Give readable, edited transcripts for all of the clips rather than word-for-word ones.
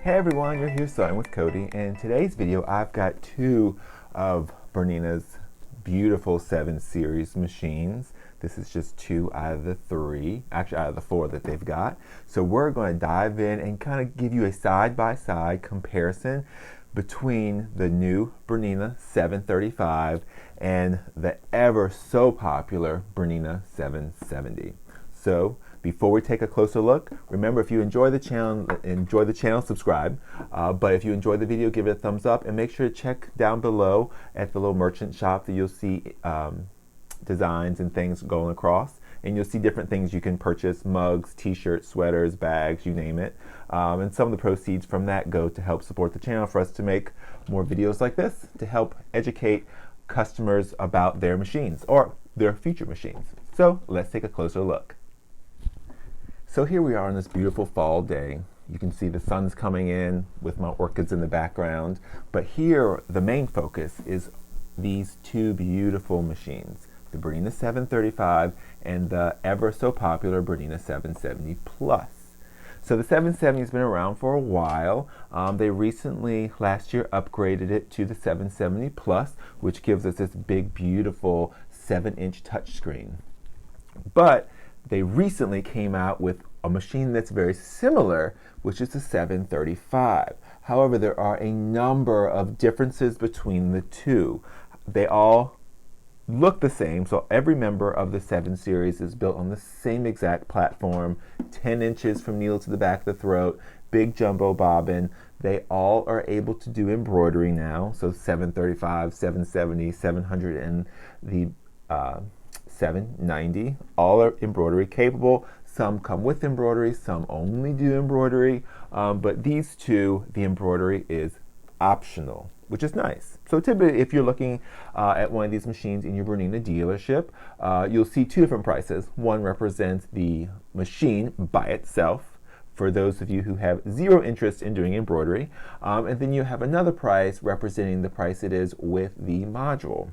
Hey everyone, you're here starting with Cody. And in today's video, I've got two of Bernina's beautiful 7 series machines. This is just 2 out of the 3, actually out of the 4 that they've got. So we're going to dive in and kind of give you a side-by-side comparison between the new Bernina 735 and the ever so popular Bernina 770. So before we take a closer look, remember if you enjoy the channel, subscribe. But if you enjoy the video, give it a thumbs up and make sure to check down below at the little merchant shop that you'll see designs and things going across. And you'll see different things you can purchase: mugs, t-shirts, sweaters, bags, you name it. And some of the proceeds from that go to help support the channel for us to make more videos like this to help educate customers about their machines or their future machines. So let's take a closer look. So here we are on this beautiful fall day. You can see the sun's coming in with my orchids in the background. But here, the main focus is these two beautiful machines, the Bernina 735 and the ever so popular Bernina 770 Plus. So the 770 has been around for a while. They recently, last year, upgraded it to the 770 Plus, which gives us this big, beautiful 7-inch touchscreen. But they recently came out with a machine that's very similar, which is the 735. However, there are a number of differences between the two. They all look the same, so every member of the 7 series is built on the same exact platform, 10 inches from needle to the back of the throat, big jumbo bobbin. They all are able to do embroidery now, so 735, 770, 700, and the 790, all are embroidery capable. Some come with embroidery, some only do embroidery, but these two, the embroidery is optional, which is nice. So typically, if you're looking at one of these machines in your Bernina dealership, you'll see 2 different prices. One represents the machine by itself, for those of you who have 0 interest in doing embroidery, and then you have another price representing the price it is with the module.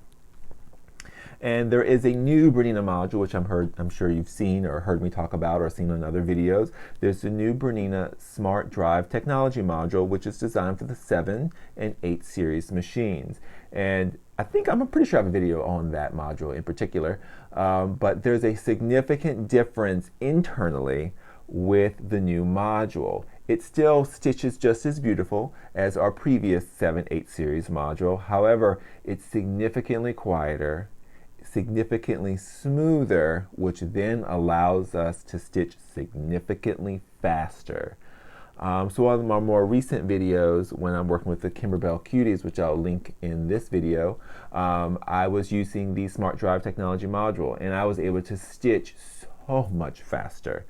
And there is a new Bernina module, which I'm sure you've seen or heard me talk about or seen in other videos. There's a new Bernina Smart Drive technology module, which is designed for the 7 and 8 series machines. And I'm pretty sure I have a video on that module in particular. But there's a significant difference internally with the new module. It still stitches just as beautiful as our previous 7-8 series module. However, it's significantly quieter, significantly smoother, which then allows us to stitch significantly faster. So one of my more recent videos, when I'm working with the Kimberbell Cuties, which I'll link in this video, I was using the Smart Drive technology module, and I was able to stitch so much faster.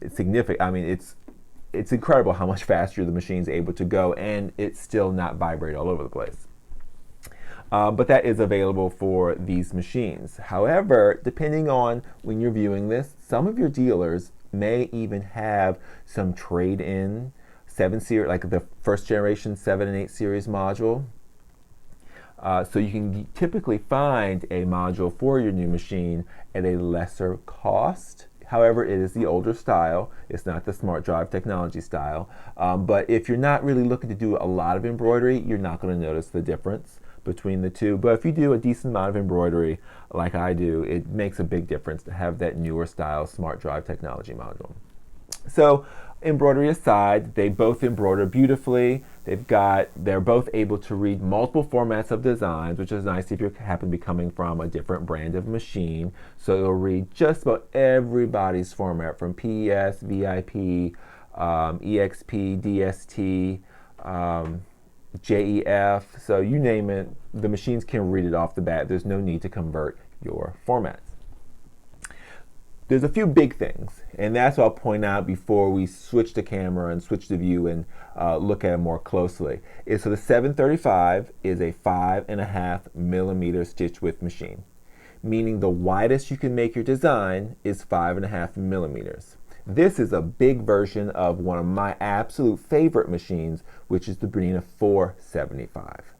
It's significant. I mean, it's incredible how much faster the machine's able to go, and it's still not vibrate all over the place. But that is available for these machines. However, depending on when you're viewing this, some of your dealers may even have some trade-in 7 series, like the first generation 7 and 8 series module. So you can typically find a module for your new machine at a lesser cost. However, it is the older style. It's not the Smart Drive technology style. But if you're not really looking to do a lot of embroidery, you're not going to notice the difference between the two. But if you do a decent amount of embroidery like I do, it makes a big difference to have that newer style Smart Drive technology module. So embroidery aside, they both embroider beautifully. They're both able to read multiple formats of designs, which is nice if you happen to be coming from a different brand of machine. So it'll read just about everybody's format, from PES, VIP, EXP, DST, JEF, so you name it, the machines can read it off the bat. There's no need to convert your formats. There's a few big things, and that's what I'll point out before we switch the camera and switch the view and look at it more closely. So the 735 is a 5.5 millimeter stitch width machine, meaning the widest you can make your design is 5.5 millimeters. This is a big version of one of my absolute favorite machines, which is the Bernina 475.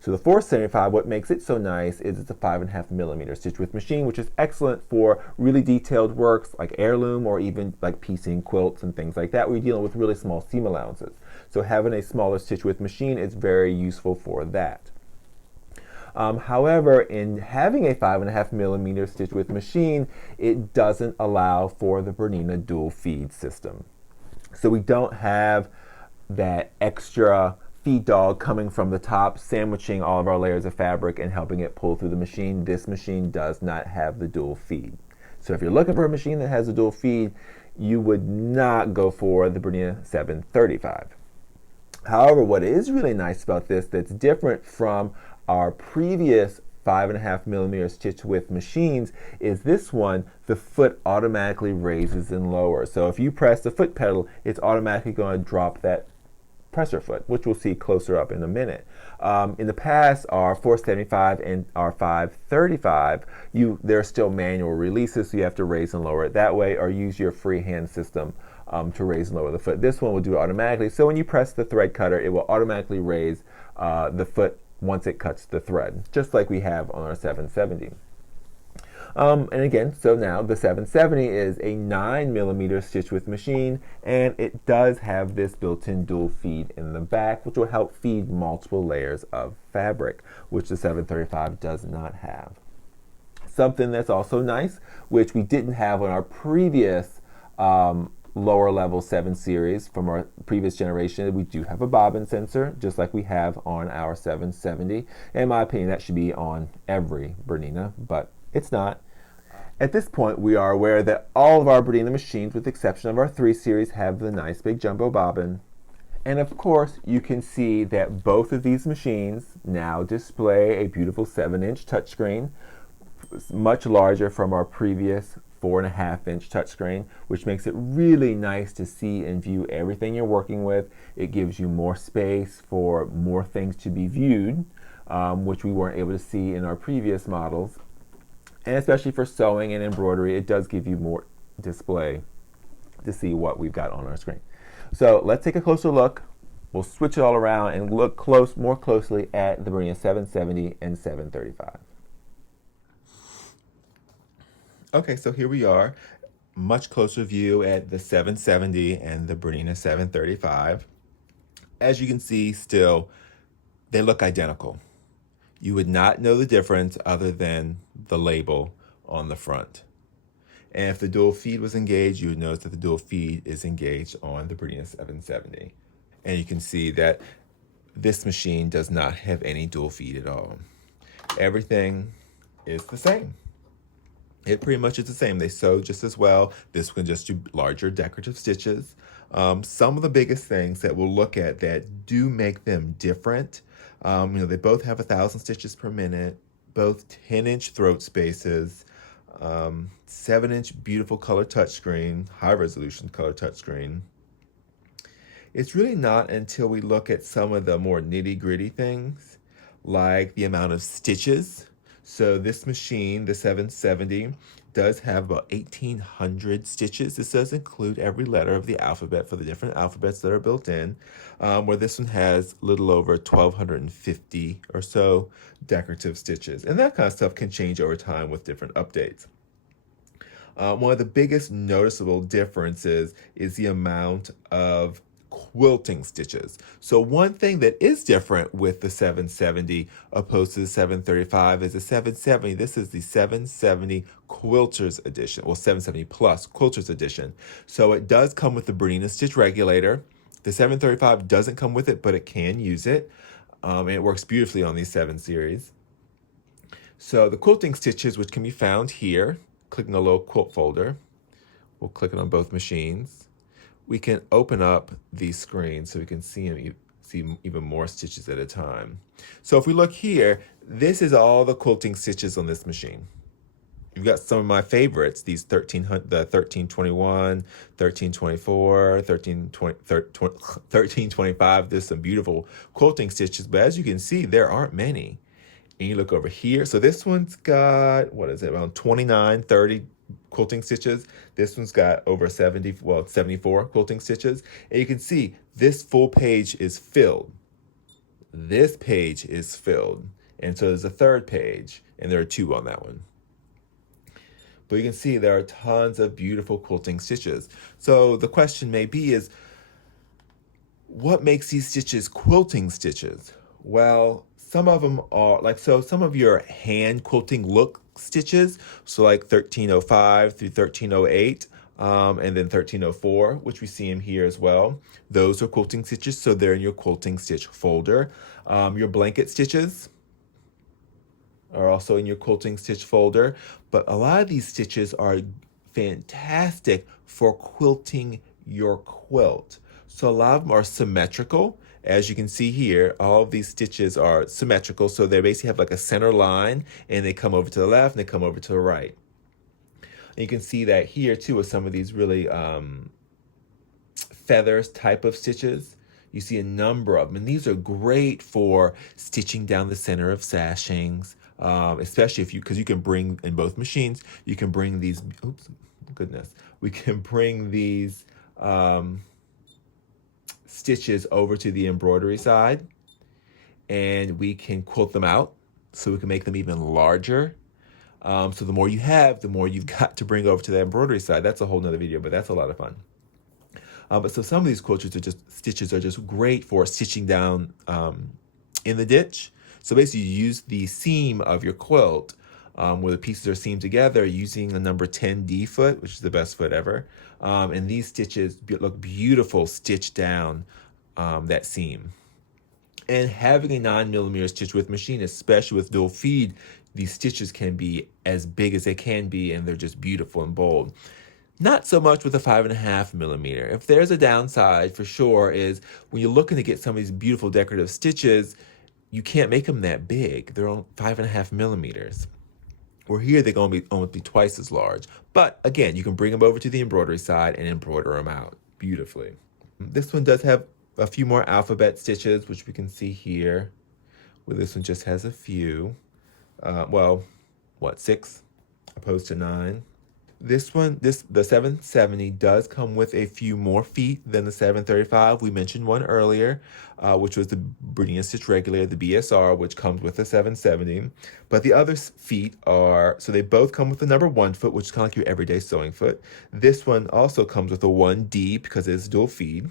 So the 475, what makes it so nice is it's a 5.5mm stitch width machine, which is excellent for really detailed works like heirloom or even like piecing quilts and things like that, where you're dealing with really small seam allowances. So having a smaller stitch width machine is very useful for that. However, in having a 5.5mm stitch width machine, it doesn't allow for the Bernina dual feed system. So we don't have that extra feed dog coming from the top, sandwiching all of our layers of fabric and helping it pull through the machine. This machine does not have the dual feed. So if you're looking for a machine that has a dual feed, you would not go for the Bernina 735. However, what is really nice about this that's different from our previous 5.5mm stitch width machines is this one, the foot automatically raises and lowers. So if you press the foot pedal, it's automatically going to drop that presser foot, which we'll see closer up in a minute. In the past, our 475 and our 535, there are still manual releases, so you have to raise and lower it that way or use your freehand system to raise and lower the foot. This one will do it automatically. So when you press the thread cutter, it will automatically raise the foot once it cuts the thread, just like we have on our 770. And again, so now the 770 is a 9mm stitch width machine, and it does have this built-in dual feed in the back, which will help feed multiple layers of fabric, which the 735 does not have. Something that's also nice, which we didn't have on our previous lower level 7 series from our previous generation, we do have a bobbin sensor, just like we have on our 770. In my opinion, that should be on every Bernina, but it's not. At this point, we are aware that all of our Bernina machines, with the exception of our 3 series, have the nice big jumbo bobbin. And of course, you can see that both of these machines now display a beautiful 7-inch touchscreen, much larger from our previous 4.5-inch touchscreen, which makes it really nice to see and view everything you're working with. It gives you more space for more things to be viewed, which we weren't able to see in our previous models. And especially for sewing and embroidery, it does give you more display to see what we've got on our screen. So let's take a closer look. We'll switch it all around and look more closely at the Bernina 770 and 735. Okay, so here we are, much closer view at the 770 and the Bernina 735. As you can see, still, they look identical. You would not know the difference other than the label on the front. And if the dual feed was engaged, you would notice that the dual feed is engaged on the Bernina 770. And you can see that this machine does not have any dual feed at all. Everything is the same. It pretty much is the same. They sew just as well. This one just do larger decorative stitches. Some of the biggest things that we'll look at that do make them different, they both have 1,000 stitches per minute, both 10-inch throat spaces, 7-inch beautiful color touchscreen, high resolution color touchscreen. It's really not until we look at some of the more nitty-gritty things, like the amount of stitches. So this machine, the 770, does have about 1,800 stitches. This does include every letter of the alphabet for the different alphabets that are built in, where this one has a little over 1,250 or so decorative stitches. And that kind of stuff can change over time with different updates. One of the biggest noticeable differences is the amount of quilting stitches. So one thing that is different with the 770 opposed to the 735 is the 770. This is the 770 Quilters Edition, well 770 Plus Quilters Edition. So it does come with the Bernina stitch regulator. The 735 doesn't come with it, but it can use it. And it works beautifully on these 7 series. So the quilting stitches, which can be found here, clicking the little quilt folder. We'll click it on both machines. We can open up these screens so we can see even more stitches at a time. So if we look here, this is all the quilting stitches on this machine. You've got some of my favorites, these the 1321, 1324, 1325. There's some beautiful quilting stitches, but as you can see, there aren't many. And you look over here. So this one's got, around 29, 30 quilting stitches. This one's got over 74 quilting stitches. And you can see this full page is filled. this page is filled. And so there's a third page, and there are 2 on that one. But you can see there are tons of beautiful quilting stitches. So the question may be is, what makes these stitches quilting stitches? Well, some of them are some of your hand quilting look stitches, so like 1305 through 1308, and then 1304, which we see in here as well. Those are quilting stitches, so they're in your quilting stitch folder. Your blanket stitches are also in your quilting stitch folder, but a lot of these stitches are fantastic for quilting your quilt. So a lot of them are symmetrical. As you can see here, all of these stitches are symmetrical, so they basically have like a center line, and they come over to the left and they come over to the right. And you can see that here too with some of these really feathers type of stitches. You see a number of them, and these are great for stitching down the center of sashings, especially because you can bring, in both machines, you can bring these, oops, goodness, we can bring these stitches over to the embroidery side, and we can quilt them out, so we can make them even larger. So the more you have, the more you've got to bring over to the embroidery side. That's a whole nother video, but that's a lot of fun. But so some of these stitches are just great for stitching down in the ditch. So basically you use the seam of your quilt where the pieces are seamed together using a number 10D foot, which is the best foot ever. And these stitches look beautiful stitched down that seam. And having a 9mm stitch width machine, especially with dual feed, these stitches can be as big as they can be, and they're just beautiful and bold. Not so much with a 5.5mm. If there's a downside for sure is when you're looking to get some of these beautiful decorative stitches, you can't make them that big. They're on 5.5mm. Where here they're going to almost be twice as large. But again, you can bring them over to the embroidery side and embroider them out beautifully. This one does have a few more alphabet stitches, which we can see here, where this one just has a few. 6 opposed to 9. This one, the 770 does come with a few more feet than the 735. We mentioned one earlier, which was the Bernina Stitch Regulator, the BSR, which comes with the 770. But the other feet are, so they both come with the number 1 foot, which is kind of like your everyday sewing foot. This one also comes with a 1D because it's dual feed.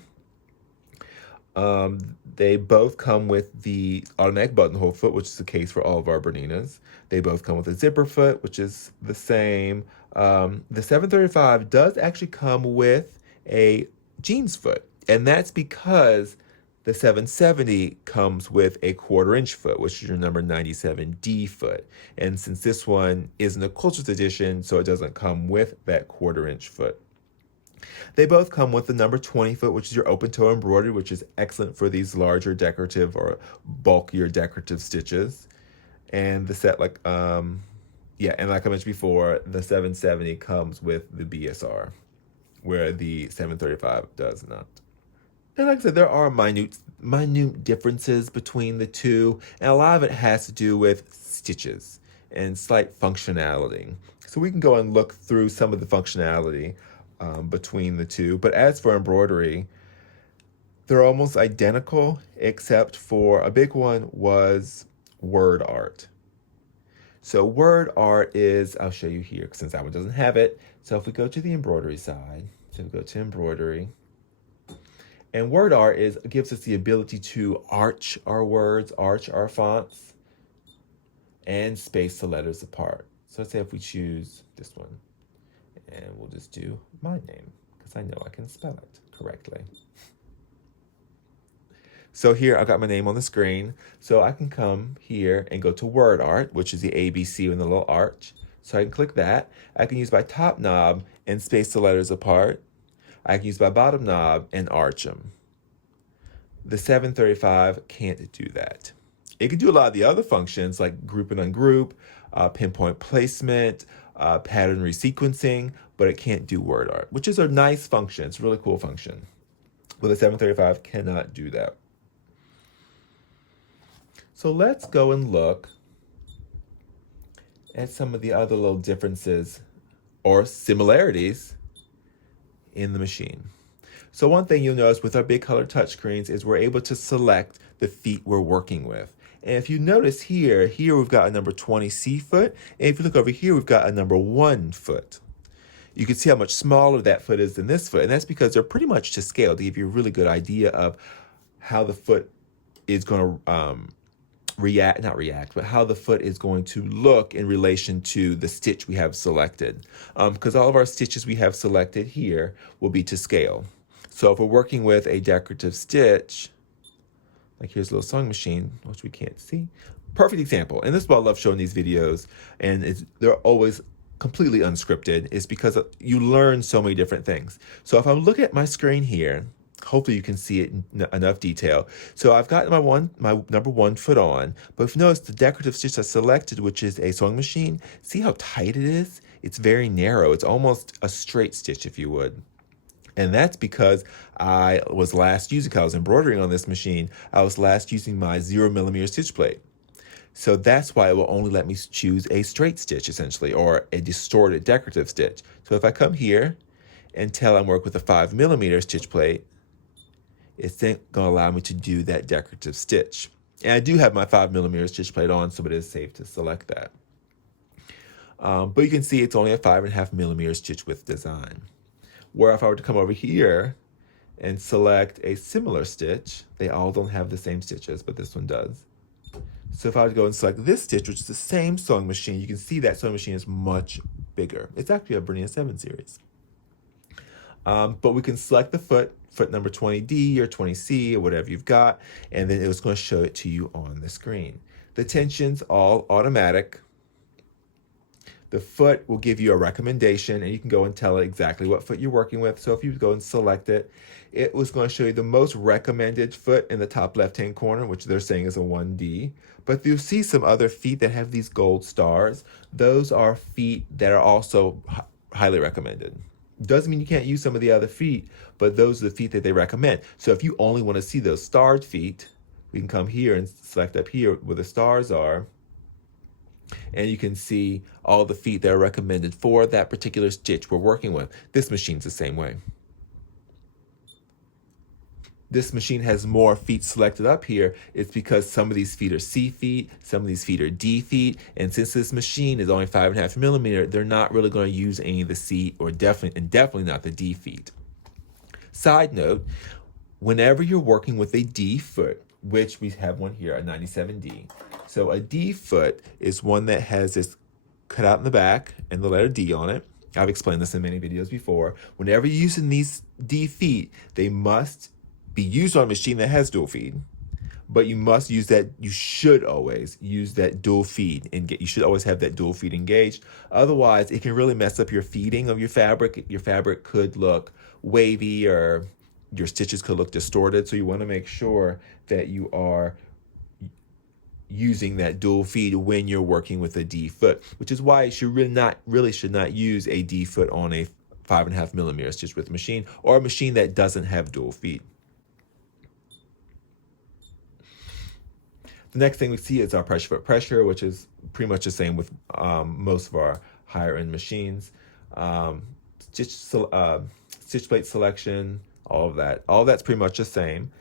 They both come with the automatic buttonhole foot, which is the case for all of our Berninas. They both come with a zipper foot, which is the same. The 735 does actually come with a jeans foot, and that's because the 770 comes with a 1/4 inch foot, which is your number 97D foot. And since this one isn't a quilter's edition, so it doesn't come with that 1/4 inch foot. They both come with the number 20 foot, which is your open toe embroidery, which is excellent for these larger decorative or bulkier decorative stitches. And the set, and like I mentioned before, the 770 comes with the BSR, where the 735 does not. And like I said, there are minute differences between the two, and a lot of it has to do with stitches and slight functionality. So we can go and look through some of the functionality between the two. But as for embroidery, they're almost identical, except for a big one was word art. So word art is, I'll show you here since that one doesn't have it. So if we go to the embroidery side, so we go to embroidery, and word art gives us the ability to arch our words, arch our fonts, and space the letters apart. So let's say if we choose this one, and we'll just do my name, because I know I can spell it correctly. So here I've got my name on the screen. So I can come here and go to word art, which is the ABC with the little arch. So I can click that. I can use my top knob and space the letters apart. I can use my bottom knob and arch them. The 735 can't do that. It can do a lot of the other functions like group and ungroup, pinpoint placement, pattern resequencing, but it can't do word art, which is a nice function. It's a really cool function. But the 735 cannot do that. So let's go and look at some of the other little differences or similarities in the machine. So one thing you'll notice with our big color touchscreens is we're able to select the feet we're working with. And if you notice here we've got a number 20 C foot, and if you look over here, we've got a number 1 foot. You can see how much smaller that foot is than this foot, and that's because they're pretty much to scale to give you a really good idea of how the foot is going to but how the foot is going to look in relation to the stitch we have selected. Because all of our stitches we have selected here will be to scale. So if we're working with a decorative stitch, like here's a little sewing machine, which we can't see. Perfect example. And this is why I love showing these videos. And they're always completely unscripted. Is because you learn so many different things. So if I look at my screen here, hopefully you can see it in enough detail. So I've got my number 1 foot on, but if you notice the decorative stitch I selected, which is a sewing machine, see how tight it is? It's very narrow. It's almost a straight stitch, if you would. And that's because I was embroidering on this machine, I was last using my 0mm stitch plate. So that's why it will only let me choose a straight stitch, essentially, or a distorted decorative stitch. So if I come here and tell I'm working with a 5mm stitch plate, it's then going to allow me to do that decorative stitch. And I do have my 5mm stitch plate on, so it is safe to select that. But you can see it's only a 5.5mm stitch width design. Where if I were to come over here and select a similar stitch, they all don't have the same stitches, but this one does. So if I were to go and select this stitch, which is the same sewing machine, you can see that sewing machine is much bigger. It's actually a Bernina 7 series. But we can select the foot number 20D or 20C or whatever you've got, and then it's going to show it to you on the screen. The tension's all automatic. The foot will give you a recommendation, and you can go and tell it exactly what foot you're working with. So if you go and select it, it was going to show you the most recommended foot in the top left-hand corner, which they're saying is a 1D. But you'll see some other feet that have these gold stars. Those are feet that are also highly recommended. Doesn't mean you can't use some of the other feet, but those are the feet that they recommend. So if you only want to see those starred feet, we can come here and select up here where the stars are, and you can see all the feet that are recommended for that particular stitch we're working with. This machine's the same way. This machine has more feet selected up here. It's because some of these feet are C feet, some of these feet are D feet, and since this machine is only 5.5mm, they're not really going to use any of the C or definitely not the D feet. Side note, whenever you're working with a D foot, which we have one here, a 97D. So a D foot is one that has this cut out in the back and the letter D on it. I've explained this in many videos before. Whenever you're using these D feet, they must be used on a machine that has dual feed. But you should always use that dual feed, and you should always have that dual feed engaged. Otherwise, it can really mess up your feeding of your fabric. Your fabric could look wavy, or your stitches could look distorted. So you want to make sure that you are using that dual feed when you're working with a D foot, which is why you should really should not use a D foot on a 5.5mm stitch width machine, or a machine that doesn't have dual feed. The next thing we see is our pressure foot pressure, which is pretty much the same with most of our higher end machines. Stitch plate selection, all that's pretty much the same.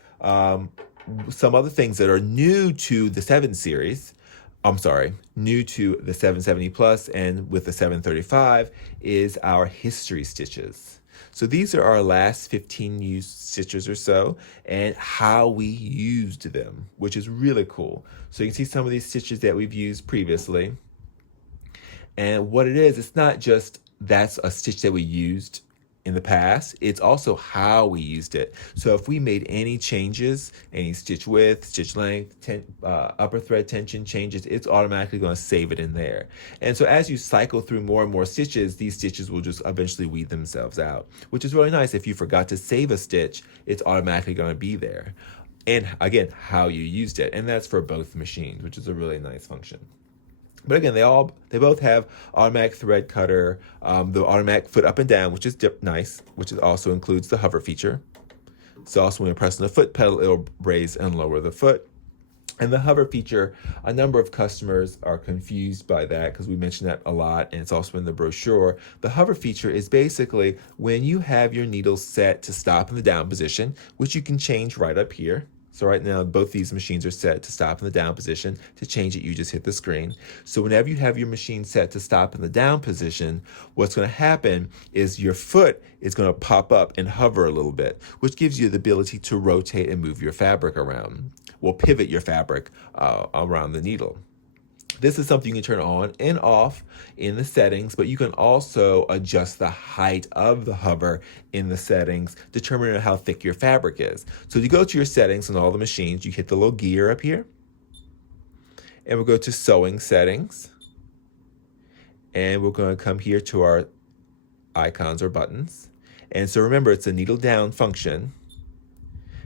Some other things that are new to the 7 series, new to the 770 Plus and with the 735 is our history stitches. So these are our last 15 used stitches or so, and how we used them, which is really cool. So you can see some of these stitches that we've used previously. And what it is, it's not just that's a stitch that we used in the past, it's also how we used it. So if we made any changes, any stitch width, stitch length, upper thread tension changes, it's automatically going to save it in there. And so as you cycle through more and more stitches, these stitches will just eventually weed themselves out, which is really nice. If you forgot to save a stitch, it's automatically going to be there. And again, how you used it. And that's for both machines, which is a really nice function. But again, they both have automatic thread cutter, the automatic foot up and down, which is nice, which also includes the hover feature. So also when you're pressing the foot pedal, it'll raise and lower the foot. And the hover feature, a number of customers are confused by that because we mentioned that a lot, and it's also in the brochure. The hover feature is basically when you have your needle set to stop in the down position, which you can change right up here. So right now, both these machines are set to stop in the down position. To change it, you just hit the screen. So whenever you have your machine set to stop in the down position, what's going to happen is your foot is going to pop up and hover a little bit, which gives you the ability to rotate and move your fabric around. Well, pivot your fabric around the needle. This is something you can turn on and off in the settings, but you can also adjust the height of the hover in the settings, determining how thick your fabric is. So you go to your settings on all the machines, you hit the little gear up here, and we'll go to sewing settings, and we're going to come here to our icons or buttons. And so remember, it's a needle down function.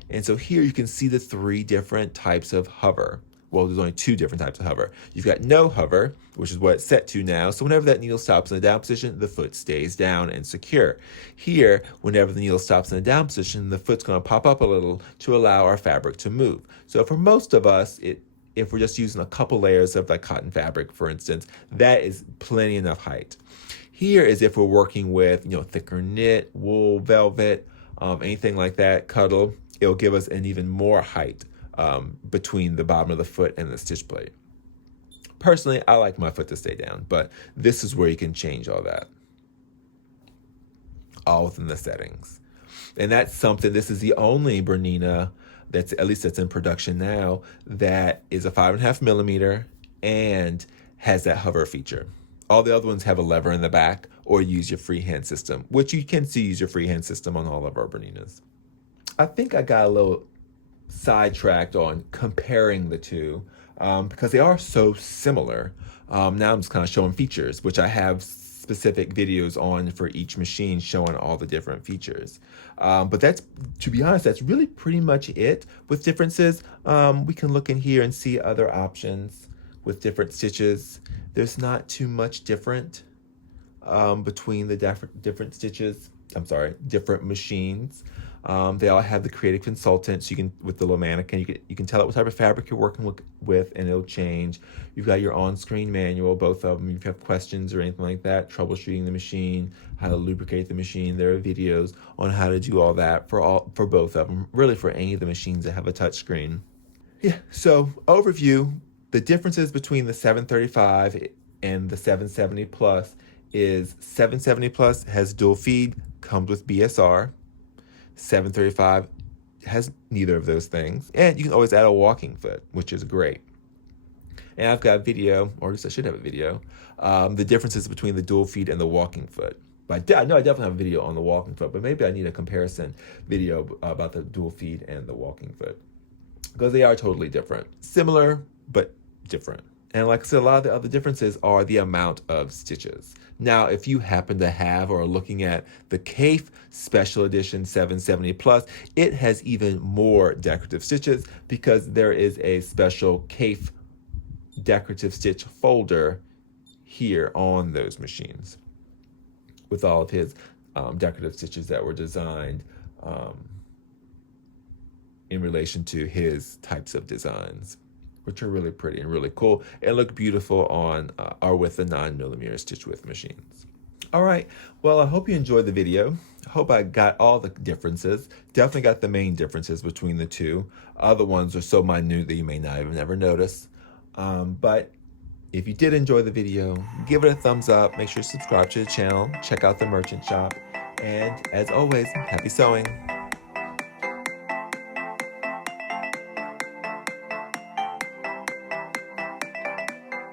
And so here you can see the 3 different types of hover. Well, there's only 2 different types of hover. You've got no hover, which is what it's set to now. So whenever that needle stops in the down position, the foot stays down and secure. Here, whenever the needle stops in the down position, the foot's going to pop up a little to allow our fabric to move. So for most of us, if we're just using a couple layers of like cotton fabric, for instance, that is plenty enough height. Here is if we're working with, thicker knit, wool, velvet, anything like that, cuddle, it'll give us an even more height between the bottom of the foot and the stitch plate. Personally, I like my foot to stay down, but this is where you can change all that, all within the settings. And that's something, this is the only Bernina that's in production now that is a 5.5 millimeter and has that hover feature. All the other ones have a lever in the back or use your freehand system, which you can still use your freehand system on all of our Berninas. I think I got a little sidetracked on comparing the two because they are so similar. Now I'm just kind of showing features, which I have specific videos on for each machine showing all the different features. But that's, to be honest, that's really pretty much it. With differences, we can look in here and see other options with different stitches. There's not too much different between the different stitches. Different machines. They all have the creative consultant, so you can, with the little mannequin, you can tell it what type of fabric you're working with, and it'll change. You've got your on-screen manual, both of them. If you have questions or anything like that, troubleshooting the machine, how to lubricate the machine. There are videos on how to do all that for both of them, really for any of the machines that have a touch screen. Yeah, so overview, the differences between the 735 and the 770 Plus is 770 Plus has dual feed, comes with BSR. 735 has neither of those things, and you can always add a walking foot, which is great. And I've got a video, or at least I should have a video, the differences between the dual feed and the walking foot. But I definitely have a video on the walking foot, but maybe I need a comparison video about the dual feed and the walking foot, because they are totally different. Similar, but different. And like I said, a lot of the other differences are the amount of stitches. Now, if you happen to have or are looking at the Kaffe Special Edition 770 Plus, it has even more decorative stitches because there is a special Kaffe decorative stitch folder here on those machines with all of his decorative stitches that were designed in relation to his types of designs, which are really pretty and really cool and look beautiful on or with the 9mm stitch width machines. All right, well, I hope you enjoyed the video. I hope I got all the differences. Definitely got the main differences between the two. Other ones are so minute that you may not even ever notice. But if you did enjoy the video, give it a thumbs up. Make sure to subscribe to the channel. Check out the merchant shop. And as always, happy sewing.